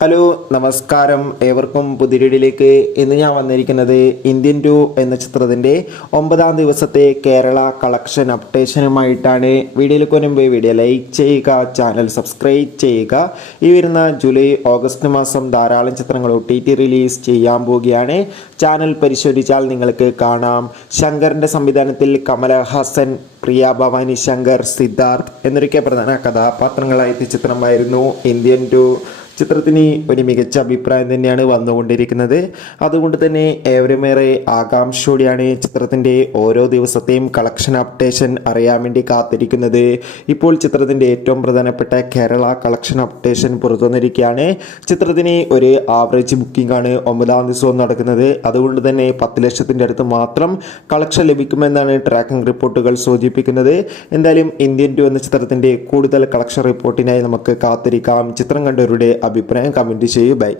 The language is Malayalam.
ഹലോ നമസ്കാരം, ഏവർക്കും പുതിയൊരിടിലേക്ക്. ഇന്ന് ഞാൻ വന്നിരിക്കുന്നത് ഇന്ത്യൻ 2 എന്ന ചിത്രത്തിൻ്റെ 9ാം ദിവസത്തെ കേരള കളക്ഷൻ അപ്ഡേഷനുമായിട്ടാണ്. വീഡിയോയിലേക്ക് മുൻപ് വീഡിയോ ലൈക്ക് ചെയ്യുക, ചാനൽ സബ്സ്ക്രൈബ് ചെയ്യുക. ഈ വരുന്ന ജൂലൈ ഓഗസ്റ്റ് മാസം ധാരാളം ചിത്രങ്ങൾ OTT റിലീസ് ചെയ്യാൻ പോവുകയാണ്. ചാനൽ പരിശോധിച്ചാൽ നിങ്ങൾക്ക് കാണാം. ശങ്കറിൻ്റെ സംവിധാനത്തിൽ കമലഹാസൻ, പ്രിയ ഭവാനി ശങ്കർ, സിദ്ധാർത്ഥ് എന്നൊക്കെ പ്രധാന കഥാപാത്രങ്ങളായ ചിത്രമായിരുന്നു ഇന്ത്യൻ 2. ചിത്രത്തിന് ഒരു മികച്ച അഭിപ്രായം തന്നെയാണ് വന്നുകൊണ്ടിരിക്കുന്നത്. അതുകൊണ്ട് തന്നെ ഏവരുമേറെ ആകാംക്ഷയോടെയാണ് ചിത്രത്തിൻ്റെ ഓരോ ദിവസത്തെയും കളക്ഷൻ അപ്ഡേഷൻ അറിയാൻ വേണ്ടി കാത്തിരിക്കുന്നത്. ഇപ്പോൾ ചിത്രത്തിൻ്റെ ഏറ്റവും പ്രധാനപ്പെട്ട കേരള കളക്ഷൻ അപ്ഡേഷൻ പുറത്തുവന്നിരിക്കുകയാണ്. ചിത്രത്തിന് ഒരു ആവറേജ് ബുക്കിംഗ് ആണ് 9ാം ദിവസവും നടക്കുന്നത്. അതുകൊണ്ട് തന്നെ 10 ലക്ഷത്തിൻ്റെ അടുത്ത് മാത്രം കളക്ഷൻ ലഭിക്കുമെന്നാണ് ട്രാക്കിംഗ് റിപ്പോർട്ടുകൾ സൂചിപ്പിക്കുന്നത്. എന്തായാലും ഇന്ത്യൻ 2 എന്ന ചിത്രത്തിൻ്റെ കൂടുതൽ കളക്ഷൻ റിപ്പോർട്ടിനായി നമുക്ക് കാത്തിരിക്കാം. ചിത്രം കണ്ടവരുടെ അഭിപ്രായം കമൻറ്റ് ചെയ്യൂ. ബൈ.